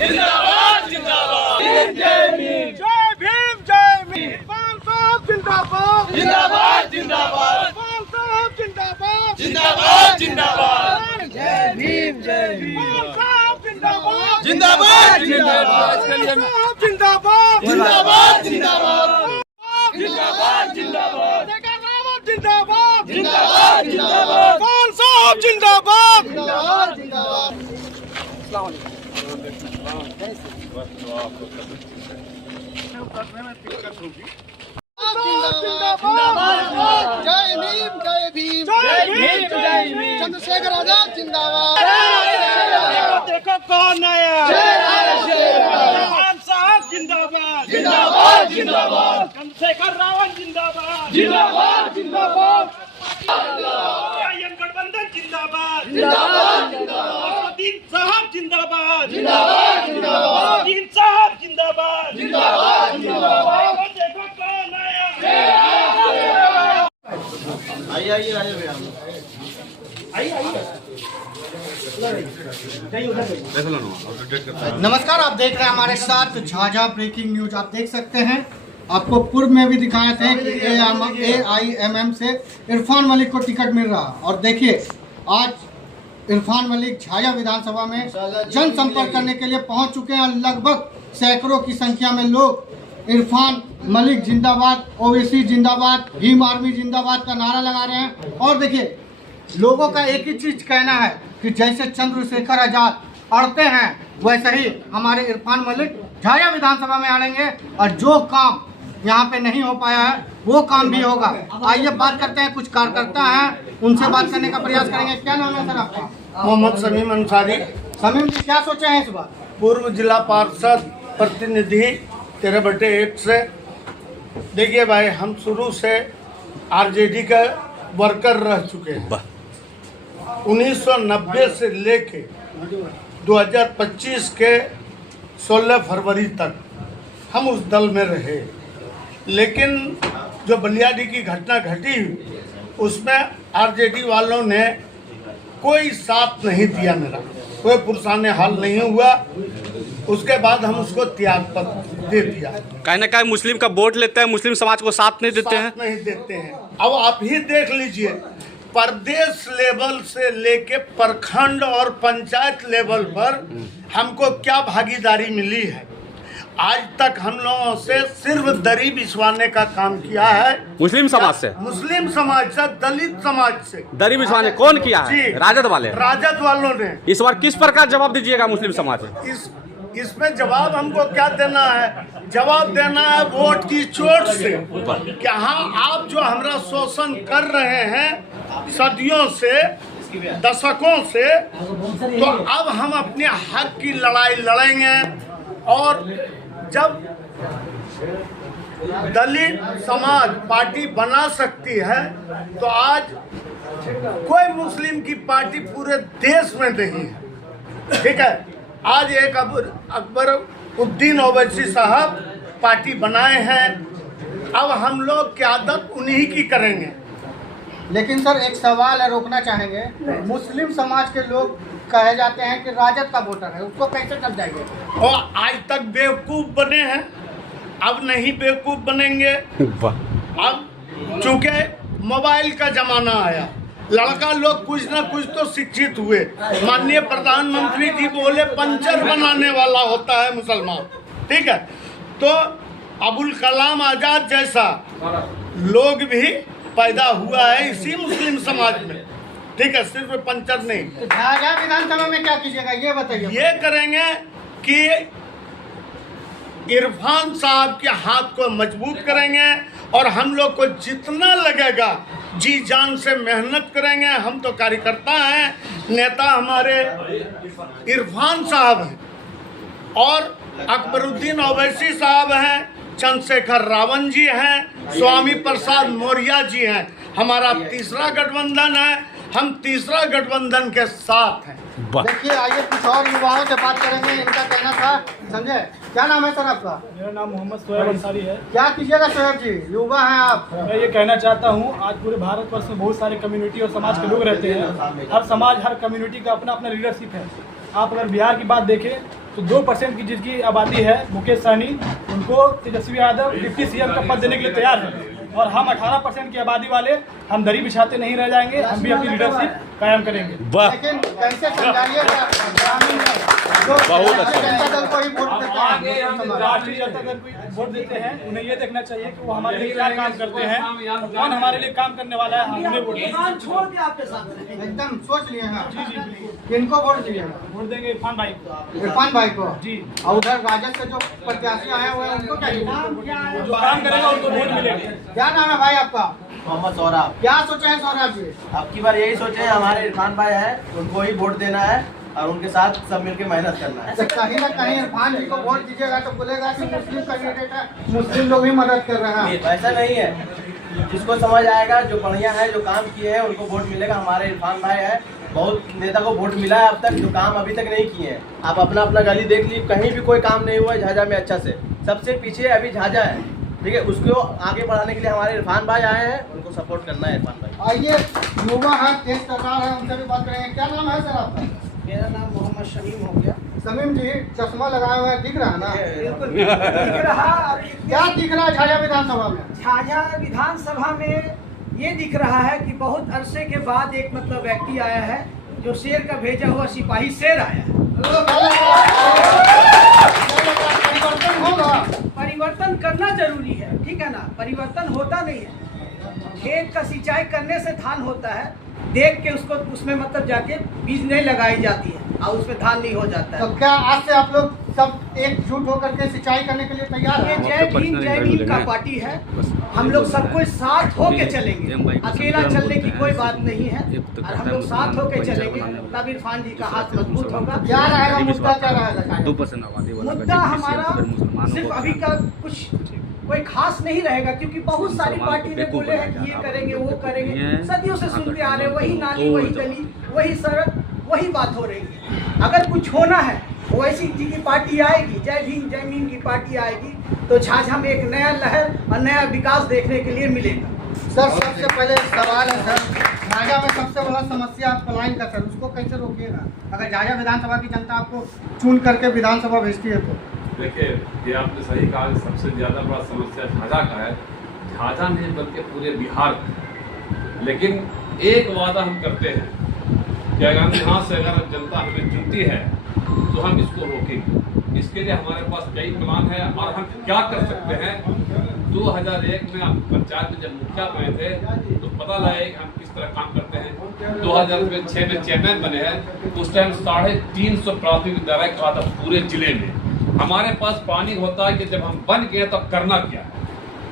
जिंदाबाद जिंदाबाद जय भीम जय भीम इरफान साहब जिंदाबाद जिंदाबाद जिंदाबाद इरफान साहब जिंदाबाद जिंदाबाद जिंदाबाद जय भीम इरफान साहब जिंदाबाद जिंदाबाद जिंदाबाद जिंदाबाद जिंदाबाद जिंदाबाद जिंदाबाद जिंदाबाद जिंदाबाद जिंदाबाद जिंदाबाद इरफान साहब जिंदाबाद जिंदाबाद जिंदाबाद। जय भीम जय भीम चंद्रशेखर आजाद जिंदाबाद। देखो कौन आया इरफान साहब जिंदाबाद जिंदाबाद जिंदाबाद चंद्रशेखर रावण जिंदाबाद जिंदाबाद जिंदाबाद गठबंधन जिंदाबाद जिंदाबाद जिंदाबाद साहब जिंदाबाद जिंदाबाद जिंदाबाद साहब जिंदाबाद जिंदाबाद जिंदाबाद देखो कौन आया आइए राजा भैया नमस्कार, आप देख रहे हैं हमारे साथ झाझा ब्रेकिंग न्यूज। आप देख सकते हैं, आपको पूर्व में भी दिखाए थे कि AIMM से इरफान मलिक को टिकट मिल रहा। और देखिए, आज इरफान मलिक झाझा विधानसभा में जनसंपर्क करने के लिए पहुंच चुके हैं। लगभग सैकड़ों की संख्या में लोग इरफान मलिक जिंदाबाद, ओवैसी जिंदाबाद, भीम आर्मी जिंदाबाद का नारा लगा रहे हैं। और देखिए, लोगों का एक ही चीज कहना है कि जैसे चंद्रशेखर आजाद अड़ते हैं, वैसे ही हमारे इरफान मलिक झाझा विधानसभा में आएंगे और जो काम यहाँ पे नहीं हो पाया है वो काम भी होगा। आइए बात करते हैं, कुछ कार्यकर्ता हैं, उनसे बात करने का प्रयास करेंगे। क्या नाम है सर आपका? मोहम्मद शमीम अंसारी। शमीम जी, क्या सोचे हैं इस बार? पूर्व जिला पार्षद प्रतिनिधि 13/1 से। देखिए भाई, हम शुरू से आरजेडी का वर्कर रह चुके हैं। 1990 से लेके 2025 के 16 फरवरी तक हम उस दल में रहे। लेकिन जो बलियाडी की घटना घटी, उसमें आरजेडी वालों ने कोई साथ नहीं दिया, मेरा कोई पुरसाने हाल नहीं हुआ। उसके बाद हम उसको त्याग पत्र दे दिया। कहीं ना कहीं मुस्लिम का वोट लेते हैं, मुस्लिम समाज को साथ नहीं देते हैं। नहीं देते हैं। अब आप ही देख लीजिए, प्रदेश लेवल से लेके प्रखंड और पंचायत लेवल पर हमको क्या भागीदारी मिली है। आज तक हम लोगों से सिर्फ दरी बिछवाने का काम किया है। मुस्लिम समाज से, मुस्लिम समाज से, दलित समाज से दरी बिछवाने कौन किया है? राजद वाले, राजद वालों ने। इस बार किस प्रकार जवाब दीजिएगा मुस्लिम समाज? इसमें जवाब हमको क्या देना है? जवाब देना है वोट की चोट से। क्या आप जो हमारा शोषण कर रहे हैं सदियों से, दशकों से, तो अब हम अपने हक की लड़ाई लड़ेंगे। और जब दलित समाज पार्टी बना सकती है, तो आज कोई मुस्लिम की पार्टी पूरे देश में नहीं है। ठीक है, आज एक अकबरुद्दीन ओवैसी साहब पार्टी बनाए हैं। अब हम लोग की आदत उन्हीं की करेंगे। लेकिन सर, एक सवाल है, रोकना चाहेंगे। मुस्लिम समाज के लोग कहे जाते हैं कि राजद का वोटर है, उसको कैसे टप जाएंगे? और आज तक बेवकूफ बने हैं, अब नहीं बेवकूफ बनेंगे। अब चूंकि मोबाइल का जमाना आया, लड़का लोग कुछ ना कुछ तो शिक्षित हुए। माननीय प्रधानमंत्री जी बोले पंचर बनाने वाला होता है मुसलमान। ठीक है, तो अबुल कलाम आजाद जैसा लोग भी पैदा हुआ है इसी मुस्लिम समाज में। ठीक है, सिर्फ पंचर नहीं। तो झाझा विधानसभा में क्या कीजिएगा, ये बताइए। ये करेंगे कि इरफान साहब के हाथ को मजबूत करेंगे और हम लोग को जितना लगेगा जी जान से मेहनत करेंगे। हम तो कार्यकर्ता हैं, नेता हमारे इरफान साहब हैं और अकबरुद्दीन ओवैसी साहब हैं, चंद्रशेखर रावण जी हैं, स्वामी प्रसाद मौर्य जी हैं। हमारा तीसरा गठबंधन है, हम तीसरा गठबंधन के साथ हैं। देखिए, आइए कुछ और युवाओं से बात करेंगे। इनका कहना था, संजय, क्या नाम है सर आपका? मेरा नाम मोहम्मद शोएब अंसारी है। क्या कीजिएगा शोएब जी, युवा हैं आप? मैं ये कहना चाहता हूँ, आज पूरे भारतवर्ष में बहुत सारे कम्युनिटी और समाज के लोग रहते हैं। हर समाज, हर कम्युनिटी का अपना अपना लीडरशिप है। आप अगर बिहार की बात देखें तो 2% की जिसकी आबादी है मुकेश सहनी, उनको तेजस्वी यादव डिप्टी सीएम का पद देने के लिए तैयार है। और हम 18% की आबादी वाले हम दरी बिछाते नहीं रह जाएंगे, हम भी अपनी लीडरशिप कायम करेंगे। वाह, लेकिन कैसे समझाइएगा ग्रामीण में जो बहुत अच्छा। जनता दल को ही वोट देते आगे हैं, हम राष्ट्रीय जनता दल को वोट देते हैं, उन्हें ये देखना चाहिए कि वो हमारे लिए क्या काम करते हैं, कौन हमारे लिए काम करने वाला है, हम उन्हें वोट देंगे। एकदम सोच लिए हैं। जी जी बिल्कुल, किनको वोट दिए वोट देंगे इरफान भाई को। इरफान भाई को। जी, और उधर राजद से जो प्रत्याशी आए हुए हैं उनको क्या दिए? जो काम करेगा उनको वोट मिलेगा। क्या नाम है भाई आपका? मोहम्मद सौरभ। क्या सोचे हैं सौरभ जी? अब की बार यही सोचे हमारे इरफान भाई है, उनको ही वोट देना है और उनके साथ सब मिलकर मेहनत करना है। तो कहीं ना कहीं इरफान जी को वोट दीजिएगा तो बोलेगा कि मुस्लिम कैंडिडेट है, मुस्लिम लोग भी मदद कर रहे हैं। ऐसा नहीं है, जिसको समझ आएगा, जो बढ़िया है, जो काम किए हैं उनको वोट मिलेगा। हमारे इरफान भाई है, बहुत नेता को वोट मिला है अब तक, जो काम अभी तक नहीं किए हैं। आप अपना अपना गली देख लीजिए, कहीं भी कोई काम नहीं हुआ है झाझा में अच्छा से। सबसे पीछे अभी झाझा है, ठीक है, उसको आगे बढ़ाने के लिए हमारे इरफान भाई आए हैं, उनको सपोर्ट करना है इरफान भाई। आइए युवा है, तेज सरकार है, उनसे भी बात करेंगे। क्या नाम है सर आपका? मेरा नाम मोहम्मद शमीम हो गया। समीम जी, चश्मा लगाए हुए हैं, दिख रहा है ना? बिल्कुल दिख रहा। क्या दिख रहा है झाझा विधानसभा में? झाझा विधानसभा में ये दिख रहा है कि बहुत अरसे के बाद एक मतलब व्यक्ति आया है, जो शेर का भेजा हुआ सिपाही शेर आया है। परिवर्तन होगा। परिवर्तन करना जरूरी है, ठीक है ना? परिवर्तन होता नहीं है। खेत का सिंचाई करने से धान होता है, देख के उसको उसमें मतलब जाके बीज नहीं लगाई जाती है और उसमें धान नहीं हो जाता तो है। क्या आज से आप लोग सब एकजुट होकर के सिंचाई करने के लिए तैयार ये हैं? जय भीम का पार्टी है, हम लोग सबको साथ होके चलेंगे, अकेला चलने की कोई बात नहीं है। और हम लोग साथ होके चलेंगे, तब इरफान जी का हाथ मजबूत होगा। क्या रहेगा मुद्दा, क्या रहेगा? 2% आबादी वाला मुद्दा हमारा सिर्फ अभी का कुछ कोई खास नहीं रहेगा, क्योंकि बहुत सारी पार्टी ने बोले हैं कि ये करेंगे वो करेंगे, सदियों से सुनते आ रहे हैं, वही नाली वही गली वही सड़क वही बात हो रही है। अगर कुछ होना है वैसी की पार्टी आएगी, जय भीम की पार्टी आएगी, तो झाझा में एक नया लहर और नया विकास देखने के लिए मिलेगा। सर सबसे पहले सवाल है सर, झाझा में सबसे बड़ा समस्या पलायन का सर, उसको कैसे रोकिएगा? अगर झाझा विधानसभा की जनता आपको चुन करके विधानसभा भेजती है तो? देखिए, ये आपने सही कहा कि सबसे ज़्यादा बड़ा समस्या झाझा का है। झाझा नहीं बल्कि पूरे बिहार का। लेकिन एक वादा हम करते हैं कि अगर यहाँ से अगर जनता हमें चुनती है तो हम इसको रोकेंगे। इसके लिए हमारे पास कई प्लान है और हम क्या कर सकते हैं। 2001 में हम पंचायत में जब मुखिया बने थे तो पता लगा कि हम किस तरह काम करते हैं। 2006 में चेयरमैन बने हैं, उस टाइम 350 प्राथमिक विद्यालय का था पूरे जिले में। हमारे पास पानी होता है कि जब हम बन गए तब करना क्या है।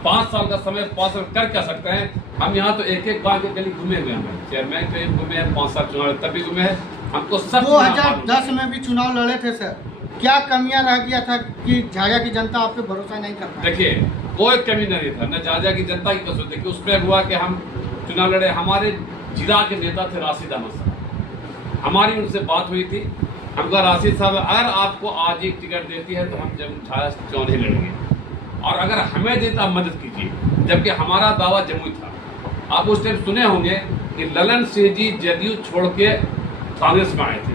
5 साल का समय 5 साल कर क्या सकते हैं। हम यहाँ तो एक एक गाँव के गली घूमे हुए हैं, चेयरमैन पे घूमे हैं, 5 साल चुनाव तब भी घूमे हैं। हमको सब 2010 में भी चुनाव लड़े थे सर, क्या कमियां रह गया था कि झाझा की जनता आप पे भरोसा नहीं करता? देखिए, कोई कमी नहीं था, न झाझा की जनता की कसूर। देखिए, उसमें हुआ कि हम चुनाव लड़े, हमारे जिला के नेता थे राशिद अहमद साहब, हमारी उनसे बात हुई थी। हमका राशिद साहब अगर आपको आज एक टिकट देती है तो हम जब झाझा से चुनाव नहीं लड़ेंगे, और अगर हमें देता मदद कीजिए। जबकि हमारा दावा जमुई था। आप उस टाइम सुने होंगे कि ललन सिंह जी जदयू छोड़ के कांग्रेस में आए थे,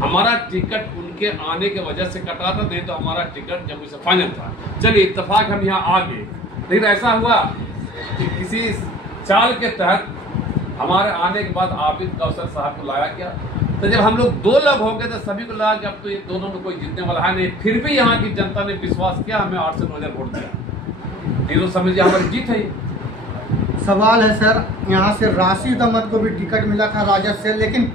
हमारा टिकट उनके आने की वजह से कटा था, नहीं तो हमारा टिकट जमुई से फाइनल था। चलिए इत्तेफाक हम यहाँ आ गए, लेकिन ऐसा हुआ कि किसी चाल के तहत हमारे आने के बाद आबिद कौसर साहब को लाया गया। तो जब हम लोग 2 लोग हो गए तो सभी को लगा कि अब तो ये दोनों में कोई जीतने वाला है नहीं। फिर भी यहाँ की जनता ने विश्वास किया, हमें 8 से 9 वोट दिया। तीनों समझिए हमारी जीत है। सवाल है सर, यहाँ से राशिद अहमद को भी टिकट मिला था राजद से, लेकिन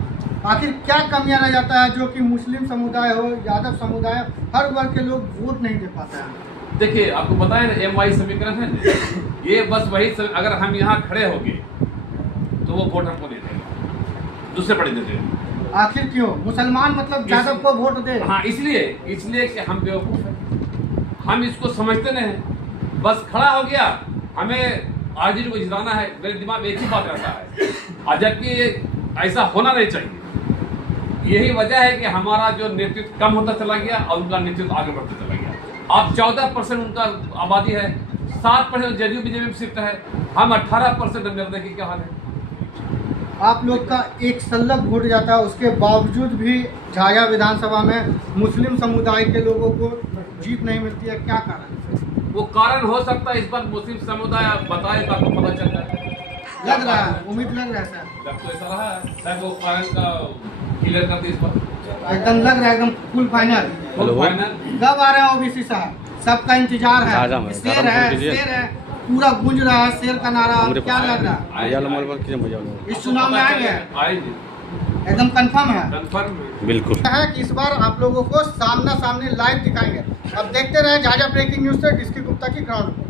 आखिर क्या कमियां रह जाता है जो कि मुस्लिम समुदाय हो, यादव समुदाय, हर वर्ग के लोग वोट नहीं दे पाते हैं? देखिए, आपको पता है ना, MY समीकरण है, ये बस वही अगर हम यहाँ खड़े हो गए तो वो वोट हमको नहीं देगा, दूसरे पड़े देते हैं। आखिर क्यों? मुसलमान मतलब यादव को वोट दे? हाँ, इसलिए कि हम बेवकूफ़ हैं, हम इसको समझते नहीं। बस खड़ा हो गया, हमें आरजेडी को जिताना है, मेरे दिमाग में एक ही बात रहता है, और जबकि ऐसा होना नहीं चाहिए। यही वजह है कि हमारा जो नेतृत्व कम होता चला गया और उनका नेतृत्व आगे बढ़ता चला गया। अब 14% उनका आबादी है, 7% जदयू बीजेपी में शिफ्ट है, हम 18% निर्णय की क्या हाल है। आप लोग का एक सल्लभ वोट जाता है, उसके बावजूद भी झाझा विधानसभा में मुस्लिम समुदाय के लोगों को जीत नहीं मिलती है, क्या कारण? वो कारण हो सकता है, इस बार मुस्लिम समुदाय बताए तो आपको पता चल जाए। लग रहा है, उम्मीद लग रहा है सर, जब तो ऐसा रहा है शायद वो कारण का क्लियर कर दी इस बार। एकदम लग रहा है, एकदम फुल फाइनल। फाइनल कब आ रहे हैं ओबीसी साहब? सबका इंतजार है, शेर है, पूरा गूंज रहा है शेर का नारा। क्या लग रहा है इस चुनाव में आएंगे? आएंगे, एकदम कंफर्म है? कंफर्म बिल्कुल है कि इस बार आप लोगों को सामना सामने लाइव दिखाएंगे। अब देखते रहे झाझा ब्रेकिंग न्यूज से डिस्ट्रिक्ट गुप्ता की ग्राउंड।